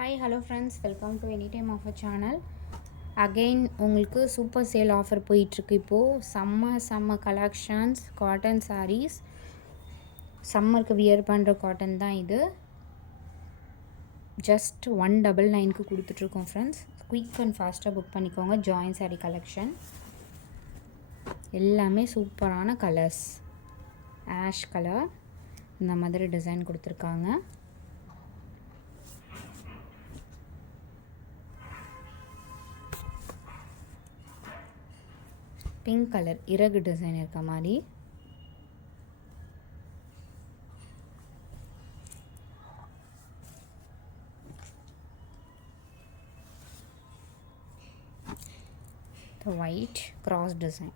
Hi hello friends, welcome to any time offer channel. Again உங்களுக்கு super sale offer போயிட்டுருக்கு. இப்போது செம்ம collections cotton saris, சம்மருக்கு வியர் பண்ணுற காட்டன் தான் இது. ஜஸ்ட் 199க்கு கொடுத்துட்ருக்கோம் ஃப்ரெண்ட்ஸ். குயிக் அண்ட் ஃபாஸ்ட்டாக புக் பண்ணிக்கோங்க. ஜாயின் சாரீ கலெக்ஷன் எல்லாமே சூப்பரான கலர்ஸ். ஆஷ் கலர் இந்த மாதிரி டிசைன் கொடுத்துருக்காங்க. பிங்க் கலர் இறகு டிசைன் இருக்க மாதிரி, ஒயிட் கிராஸ் டிசைன்,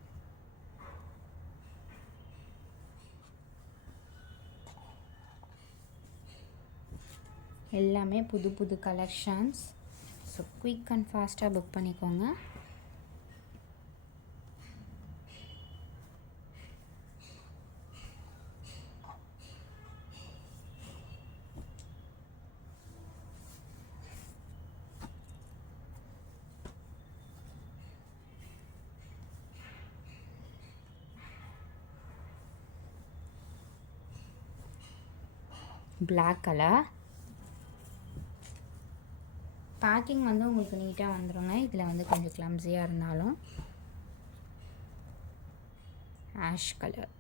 எல்லாமே புது புது கலெக்ஷன்ஸ். ஸோ குயிக் அண்ட் ஃபாஸ்ட்டாக புக் பண்ணிக்கோங்க. பிளாக் கலர் பேக்கிங் வந்து உங்களுக்கு நீட்டாக வந்துடுங்க. இதில் வந்து கொஞ்சம் கிளம்ஸியாக இருந்தாலும். Ash colour,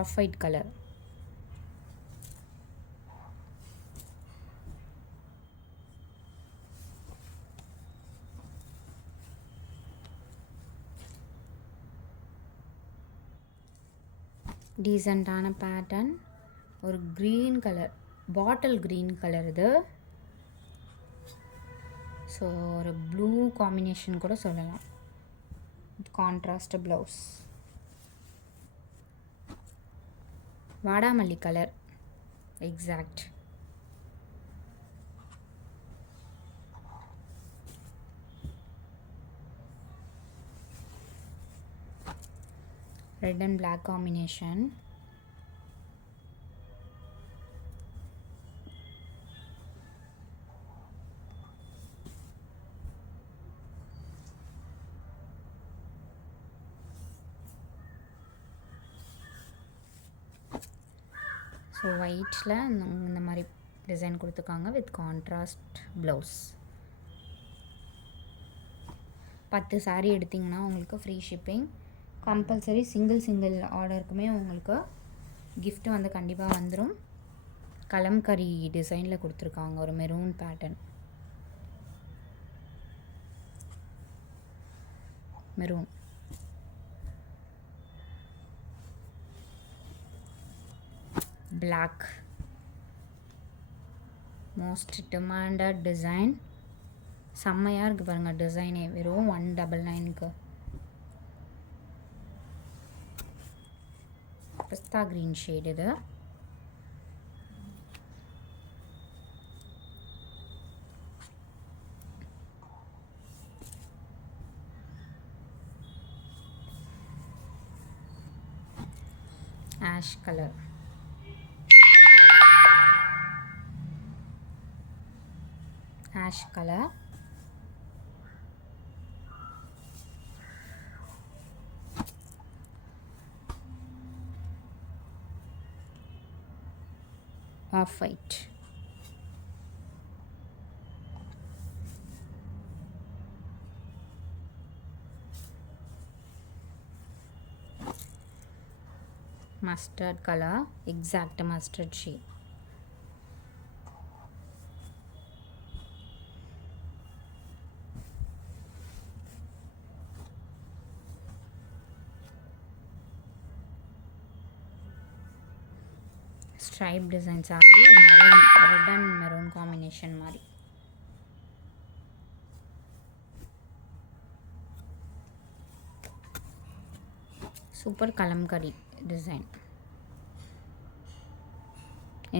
off white colour, டீசெண்டான பேட்டர்ன், ஒரு green colour, bottle green colour இது. ஸோ ஒரு ப்ளூ காம்பினேஷன் கூட சொல்லலாம். கான்ட்ராஸ்ட் ப்ளவுஸ், வாடாமல்லி colour exact, red and black combination, so ஒயிட்டில் இந்த மாதிரி டிசைன் கொடுத்துருக்காங்க வித் கான்ட்ராஸ்ட் ப்ளவுஸ். 10 சாரீ எடுத்திங்கன்னா உங்களுக்கு ஃப்ரீ ஷிப்பிங். கம்பல்சரி சிங்கிள் ஆர்டருக்குமே உங்களுக்கு gift வந்து கண்டிப்பாக வந்துடும். கலம்கரி டிசைனில் கொடுத்துருக்காங்க, ஒரு maroon pattern, maroon, black, most demanded design. செம்மையாக இருக்குது பாருங்கள் டிசைனே. வெறும் 199க்கு. பிஸ்தா க்ரீன் ஷேட் இது. Ash colour, ash colour, off white, mustard color, exact mustard shade, stripe design sari, maroon, red and maroon combination மாதிரி. Super kalamkari design,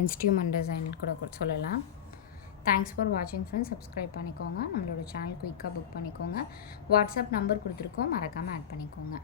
instrument design கூட சொல்லலாம். தேங்க்ஸ் ஃபார் வாட்சிங் ஃப்ரெண்ட்ஸ். சப்ஸ்கிரைப் பண்ணிக்கோங்க. நம்மளோட சேனல் குயிக்காக புக் பண்ணிக்கோங்க. வாட்ஸ்அப் நம்பர் கொடுத்துருக்கோம், மறக்காமல் ஆட் பண்ணிக்கோங்க.